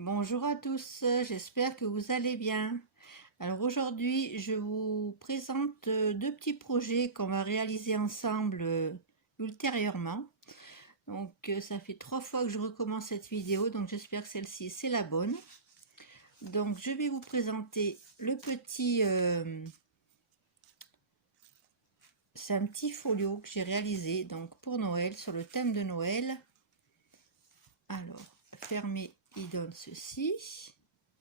Bonjour à tous, j'espère que vous allez bien. Alors aujourd'hui, je vous présente deux petits projets qu'on va réaliser ensemble ultérieurement. Donc ça fait 3 fois que je recommence cette vidéo, donc j'espère que celle-ci c'est la bonne. Donc je vais vous présenter le petit... c'est un petit folio que j'ai réalisé donc pour Noël, sur le thème de Noël. Alors, fermé, il donne ceci,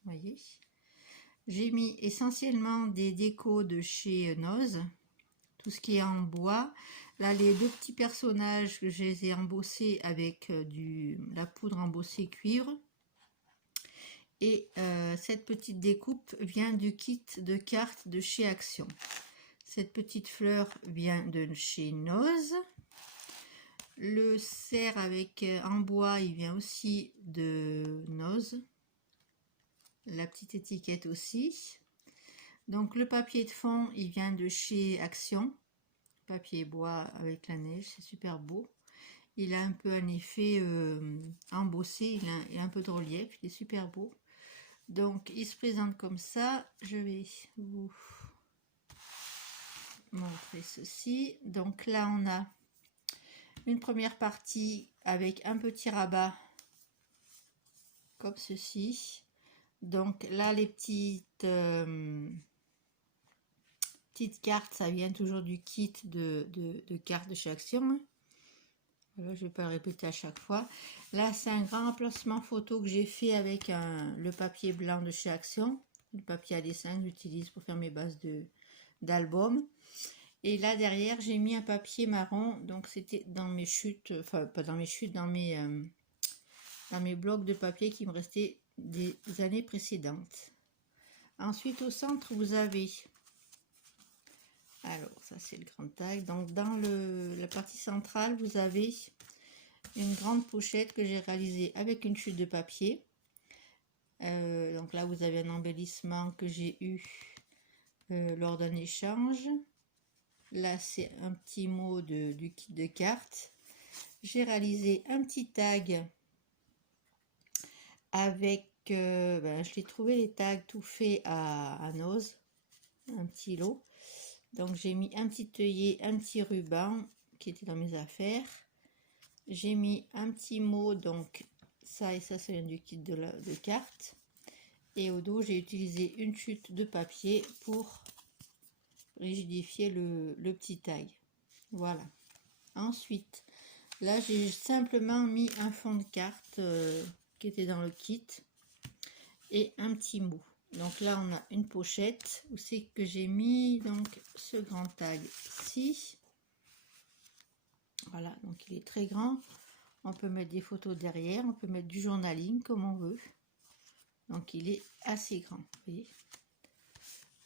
vous voyez. J'ai mis essentiellement des décos de chez Noz, tout ce qui est en bois. Là, les deux petits personnages, je les ai embossés avec la poudre embossée cuivre. Et cette petite découpe vient du kit de cartes de chez Action. Cette petite fleur vient de chez Noz. Le cerf avec en bois, il vient aussi de Noz. La petite étiquette aussi. Donc le papier de fond, il vient de chez Action. Papier bois avec la neige, c'est super beau. Il a un peu un effet embossé, il a un peu de relief, il est super beau. Donc il se présente comme ça. Je vais vous montrer ceci. Donc là on a une première partie avec un petit rabat comme ceci. Donc là les petites cartes, ça vient toujours du kit de cartes de chez Action. Voilà, je ne vais pas le répéter à chaque fois. Là c'est un grand emplacement photo que j'ai fait avec le papier blanc de chez Action, le papier à dessin que j'utilise pour faire mes bases d'album. Et là derrière j'ai mis un papier marron, donc c'était dans mes chutes, enfin pas dans mes chutes, dans mes blocs de papier qui me restaient des années précédentes. Ensuite au centre vous avez, alors ça c'est le grand tag, donc dans la partie centrale vous avez une grande pochette que j'ai réalisée avec une chute de papier. Donc là vous avez un embellissement que j'ai eu lors d'un échange. Là c'est un petit mot du kit de cartes. J'ai réalisé un petit tag avec, je l'ai trouvé les tags tout faits à Noz, un petit lot. Donc j'ai mis un petit œillet, un petit ruban qui était dans mes affaires. J'ai mis un petit mot, donc ça et ça vient du kit de cartes. Et au dos j'ai utilisé une chute de papier pour rigidifier le petit tag. Voilà. Ensuite là j'ai simplement mis un fond de carte qui était dans le kit et un petit mot. Donc là on a une pochette où c'est que j'ai mis donc ce grand tag ci. Voilà, donc il est très grand. On peut mettre des photos derrière, on peut mettre du journaling comme on veut. Donc il est assez grand, vous voyez.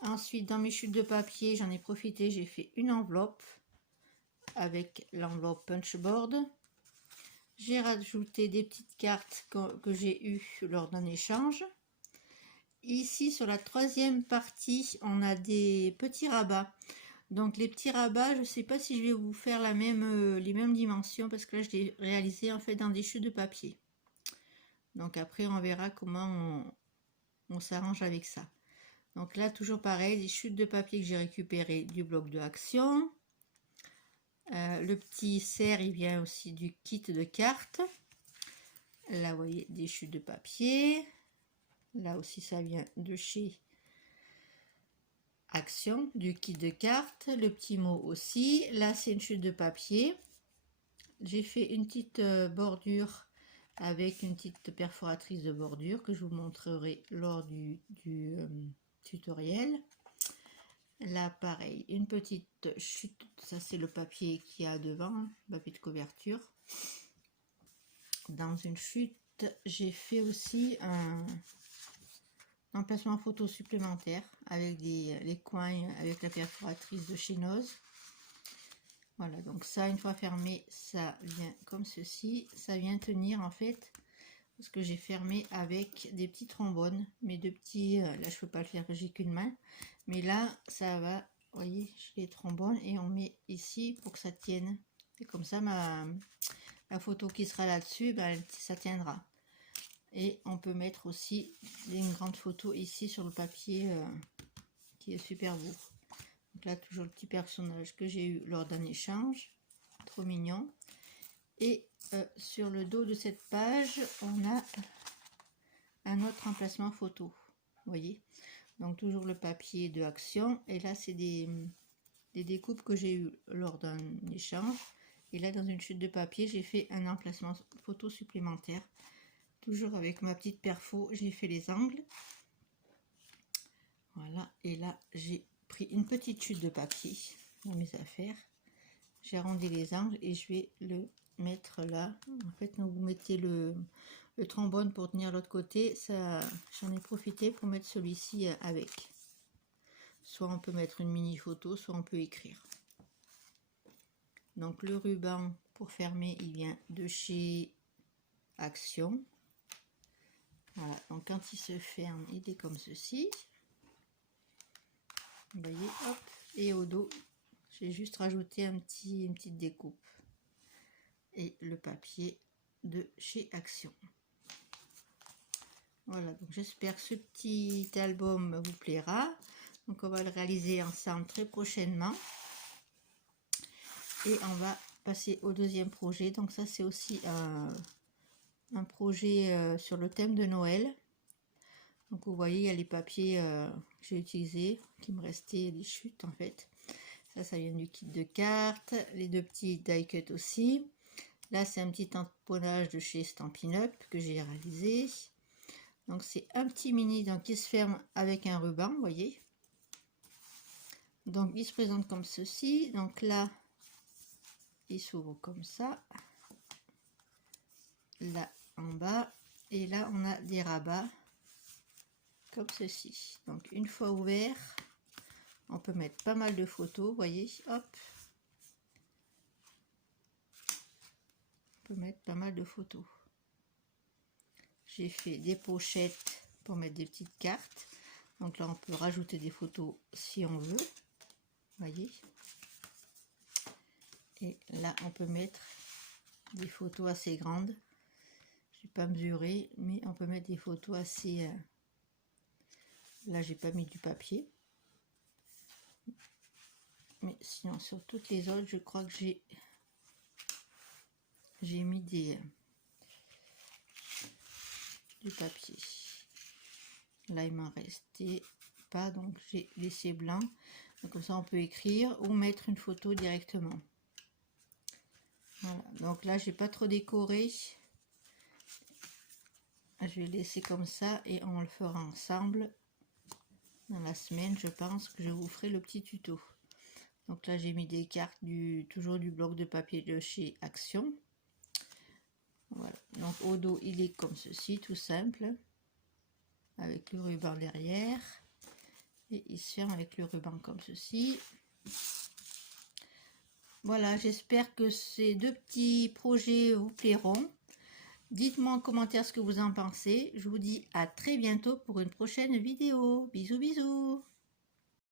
Ensuite dans mes chutes de papier, j'en ai profité, j'ai fait une enveloppe avec l'enveloppe punchboard. J'ai rajouté des petites cartes que j'ai eues lors d'un échange. Ici sur la troisième partie, on a des petits rabats. Donc les petits rabats, je ne sais pas si je vais vous faire les mêmes dimensions parce que là je l'ai réalisé en fait dans des chutes de papier. Donc après on verra comment on s'arrange avec ça. Donc là toujours pareil, des chutes de papier que j'ai récupéré du bloc de Action. Le petit cerf il vient aussi du kit de cartes. Là vous voyez des chutes de papier. Là aussi ça vient de chez Action, du kit de cartes. Le petit mot aussi. Là c'est une chute de papier. J'ai fait une petite bordure avec une petite perforatrice de bordure que je vous montrerai lors du tutoriel. Là pareil, une petite chute, ça c'est le papier qu'il y a devant, papier de couverture. Dans une chute, j'ai fait aussi un emplacement photo supplémentaire avec les coins avec la perforatrice de chez Noz. Voilà, donc ça une fois fermé, ça vient comme ceci, ça vient tenir en fait, parce que j'ai fermé avec des petits trombones, mes deux petits, là je peux pas le faire, j'ai qu'une main, mais là ça va, vous voyez, les trombones, et on met ici pour que ça tienne, et comme ça la photo qui sera là-dessus, ça tiendra. Et on peut mettre aussi une grande photo ici sur le papier qui est super beau. Donc là, toujours le petit personnage que j'ai eu lors d'un échange. Trop mignon. Et sur le dos de cette page, on a un autre emplacement photo. Vous voyez? Donc toujours le papier de Action. Et là, c'est des découpes que j'ai eu lors d'un échange. Et là, dans une chute de papier, j'ai fait un emplacement photo supplémentaire. Toujours avec ma petite perfo, j'ai fait les angles. Voilà, et là, j'ai pris une petite chute de papier dans mes affaires. J'ai arrondi les angles et je vais le mettre là. En fait, quand vous mettez le trombone pour tenir l'autre côté, ça, j'en ai profité pour mettre celui-ci avec. Soit on peut mettre une mini photo, soit on peut écrire. Donc le ruban pour fermer, il vient de chez Action. Voilà, donc quand il se ferme, il est comme ceci. Vous voyez, hop, et au dos, j'ai juste rajouté une petite découpe. Et le papier de chez Action. Voilà, donc j'espère que ce petit album vous plaira. Donc on va le réaliser ensemble très prochainement. Et on va passer au deuxième projet. Donc ça, c'est aussi un projet sur le thème de Noël. Donc vous voyez, il y a les papiers que j'ai utilisés, qui me restaient des chutes en fait. Ça vient du kit de cartes. Les deux petits die cut aussi. Là, c'est un petit tamponnage de chez Stampin' Up que j'ai réalisé. Donc c'est un petit mini donc, qui se ferme avec un ruban, vous voyez. Donc il se présente comme ceci. Donc là, il s'ouvre comme ça. Là en bas. Et là, on a des rabats comme ceci. Donc une fois ouvert, on peut mettre pas mal de photos, vous voyez. Hop. On peut mettre pas mal de photos. J'ai fait des pochettes pour mettre des petites cartes. Donc là, on peut rajouter des photos si on veut. Voyez. Et là, on peut mettre des photos assez grandes. Je n'ai pas mesuré, mais on peut mettre des photos assez... Là, j'ai pas mis du papier. Mais sinon, sur toutes les autres, je crois que j'ai mis du papier. Là, il m'en restait pas, donc j'ai laissé blanc. Donc, comme ça, on peut écrire ou mettre une photo directement. Voilà, donc là, j'ai pas trop décoré. Je vais laisser comme ça et on le fera ensemble dans la semaine. Je pense que je vous ferai le petit tuto. Donc là, j'ai mis des cartes toujours du bloc de papier de chez Action. Voilà, donc au dos, il est comme ceci, tout simple, avec le ruban derrière. Et il se ferme avec le ruban comme ceci. Voilà, j'espère que ces deux petits projets vous plairont. Dites-moi en commentaire ce que vous en pensez. Je vous dis à très bientôt pour une prochaine vidéo. Bisous, bisous.